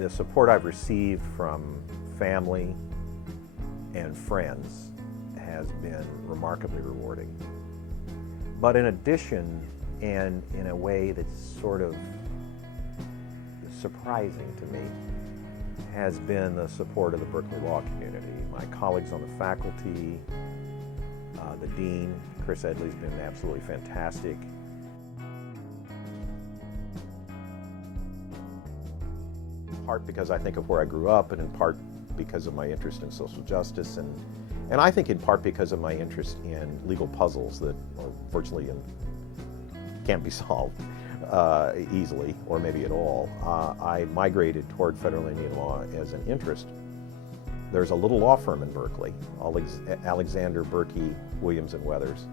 The support I've received from family and friends has been remarkably rewarding. But in addition, and in a way that's sort of surprising to me, has been the support of the Berkeley law community. My colleagues on the faculty, the dean, Chris Edley's been absolutely fantastic. In part because I think of where I grew up, and in part because of my interest in social justice, and I think in part because of my interest in legal puzzles that are virtually can't be solved easily, or maybe at all. I migrated toward federal Indian law as an interest. There's a little law firm in Berkeley, Alexander, Berkey, Williams & Weathers,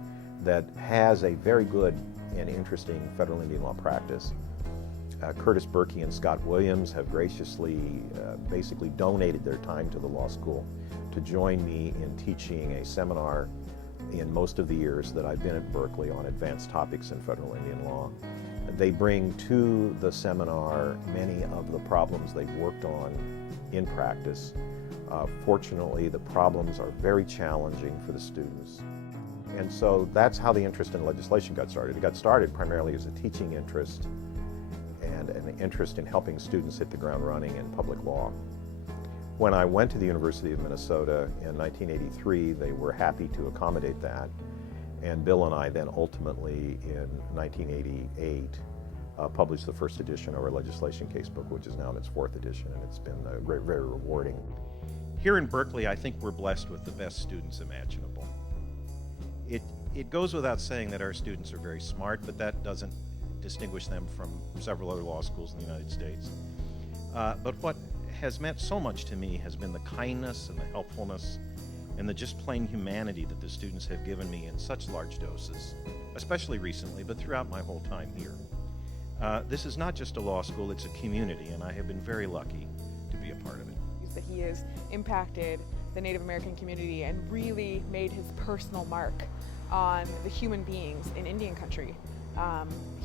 that has a very good and interesting federal Indian law practice. Curtis Berkey and Scott Williams have graciously basically donated their time to the law school to join me in teaching a seminar in most of the years that I've been at Berkeley on advanced topics in federal Indian law. They bring to the seminar many of the problems they've worked on in practice. Fortunately, the problems are very challenging for the students. And so that's how the interest in legislation got started. It got started primarily as a teaching interest and an interest in helping students hit the ground running in public law. When I went to the University of Minnesota in 1983, they were happy to accommodate that. And Bill and I then ultimately in 1988 published the first edition of our legislation casebook, which is now in its fourth edition, and it's been very rewarding. Here in Berkeley, I think we're blessed with the best students imaginable. It goes without saying that our students are very smart, but that doesn't distinguish them from several other law schools in the United States. But what has meant so much to me has been the kindness and the helpfulness and the just plain humanity that the students have given me in such large doses, especially recently, but throughout my whole time here. This is not just a law school, it's a community, and I have been very lucky to be a part of it. That he has impacted the Native American community and really made his personal mark on the human beings in Indian country.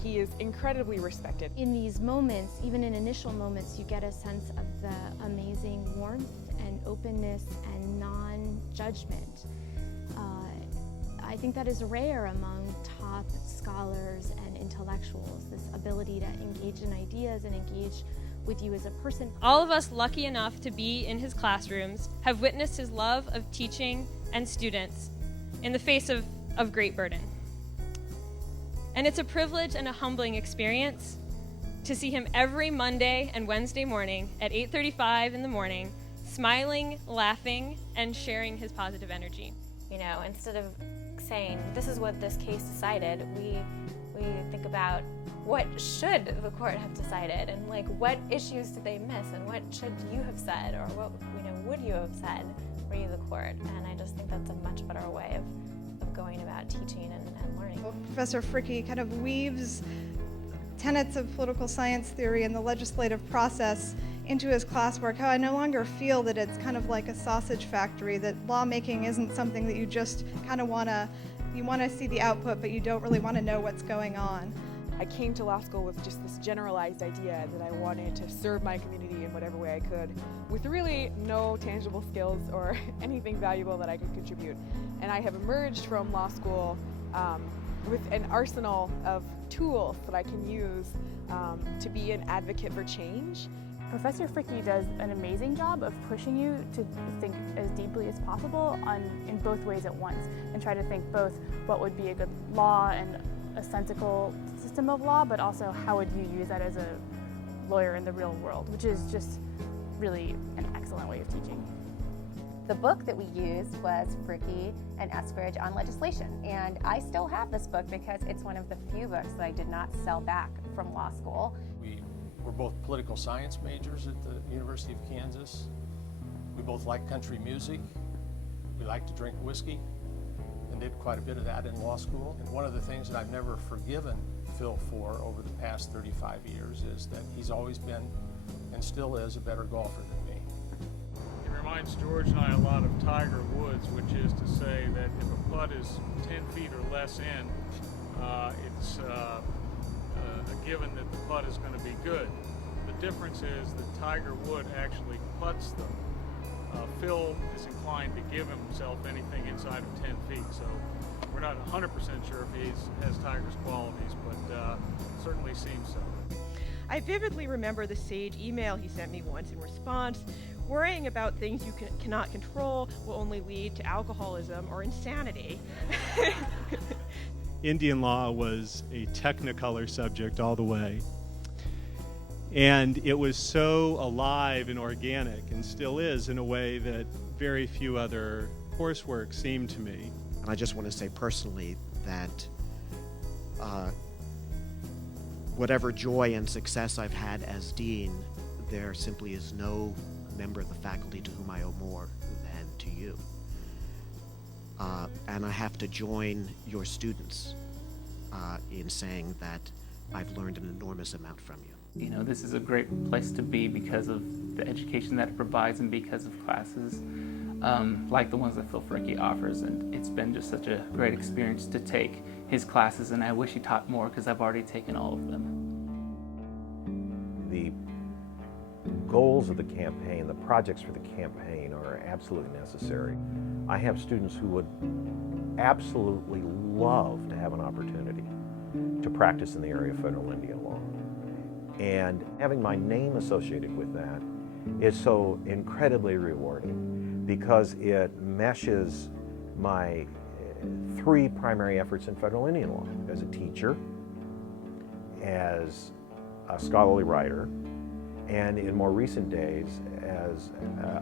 He is incredibly respected. In these moments, even in initial moments, you get a sense of the amazing warmth and openness and non-judgment. I think that is rare among top scholars and intellectuals, this ability to engage in ideas and engage with you as a person. All of us lucky enough to be in his classrooms have witnessed his love of teaching and students in the face of great burden. And it's a privilege and a humbling experience to see him every Monday and Wednesday morning at 8:35 in the morning, smiling, laughing, and sharing his positive energy. You know, instead of saying, this is what this case decided, we think about what should the court have decided, and like what issues did they miss, and what should you have said, or what would you have said were you the court. And I just think that's a much better way of going about teaching and learning. Well, Professor Frickey kind of weaves tenets of political science theory and the legislative process into his classwork, how I no longer feel that it's kind of like a sausage factory, that lawmaking isn't something that you just kind of want to see the output, but you don't really want to know what's going on. I came to law school with just this generalized idea that I wanted to serve my community in whatever way I could, with really no tangible skills or anything valuable that I could contribute. And I have emerged from law school with an arsenal of tools that I can use to be an advocate for change. Professor Frickey does an amazing job of pushing you to think as deeply as possible in both ways at once, and try to think both what would be a good law and a sensical system of law, but also how would you use that as a lawyer in the real world, which is just really an excellent way of teaching. The book that we used was Frickey and Eskridge on legislation, and I still have this book because it's one of the few books that I did not sell back from law school. We're both political science majors at the University of Kansas. We both like country music. We like to drink whiskey, and did quite a bit of that in law school. And one of the things that I've never forgiven Phil for over the past 35 years is that he's always been, and still is, a better golfer than me. It reminds George and I a lot of Tiger Woods, which is to say that if a putt is 10 feet or less in, it's a given that the putt is going to be good. The difference is that Tiger Wood actually putts them. Phil is inclined to give himself anything inside of 10 feet, so we're not 100% sure if he has Tiger's qualities, but certainly seems so. I vividly remember the sage email he sent me once in response. Worrying about things you cannot control will only lead to alcoholism or insanity. Indian law was a technicolor subject all the way. And it was so alive and organic, and still is, in a way that very few other coursework seemed to me. And I just want to say personally that whatever joy and success I've had as dean, there simply is no member of the faculty to whom I owe more than to you. And I have to join your students in saying that I've learned an enormous amount from you. You know, this is a great place to be because of the education that it provides and because of classes like the ones that Phil Frickey offers. And it's been just such a great experience to take his classes, and I wish he taught more because I've already taken all of them. The goals of the campaign, the projects for the campaign are absolutely necessary. I have students who would absolutely love to have an opportunity to practice in the area of federal Indian law. And having my name associated with that is so incredibly rewarding because it meshes my three primary efforts in federal Indian law: as a teacher, as a scholarly writer, and in more recent days as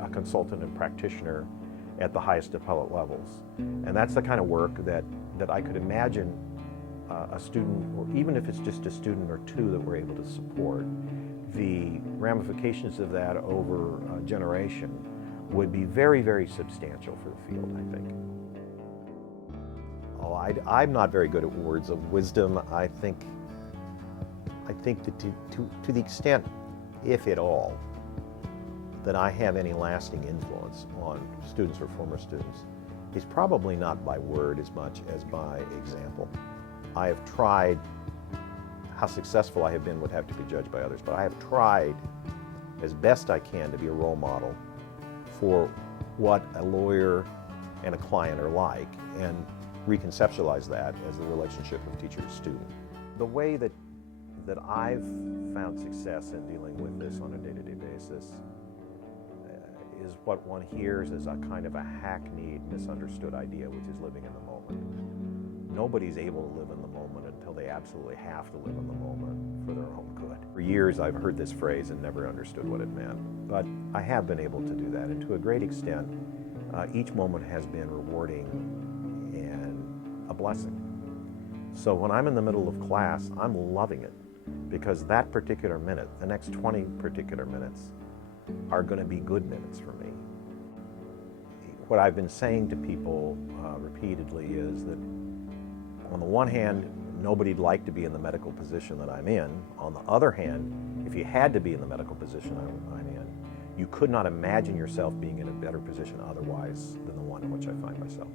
a consultant and practitioner at the highest appellate levels. And that's the kind of work that I could imagine a student, or even if it's just a student or two that we're able to support, the ramifications of that over a generation would be very, very substantial for the field, I think. Oh, I'm not very good at words of wisdom. I think that to the extent, if at all, that I have any lasting influence on students or former students is probably not by word as much as by example. I have tried, how successful I have been would have to be judged by others, but I have tried as best I can to be a role model for what a lawyer and a client are like, and reconceptualize that as the relationship of teacher to student. The way that I've found success in dealing with this on a day-to-day basis is what one hears as a kind of a hackneyed, misunderstood idea, which is living in the moment. Nobody's able to live in the moment until they absolutely have to live in the moment for their own good. For years I've heard this phrase and never understood what it meant, but I have been able to do that, and to a great extent, each moment has been rewarding and a blessing. So when I'm in the middle of class, I'm loving it, because that particular minute, the next 20 particular minutes, are going to be good minutes for me. What I've been saying to people repeatedly is that on the one hand, nobody'd like to be in the medical position that I'm in. On the other hand, if you had to be in the medical position I'm in, you could not imagine yourself being in a better position otherwise than the one in which I find myself.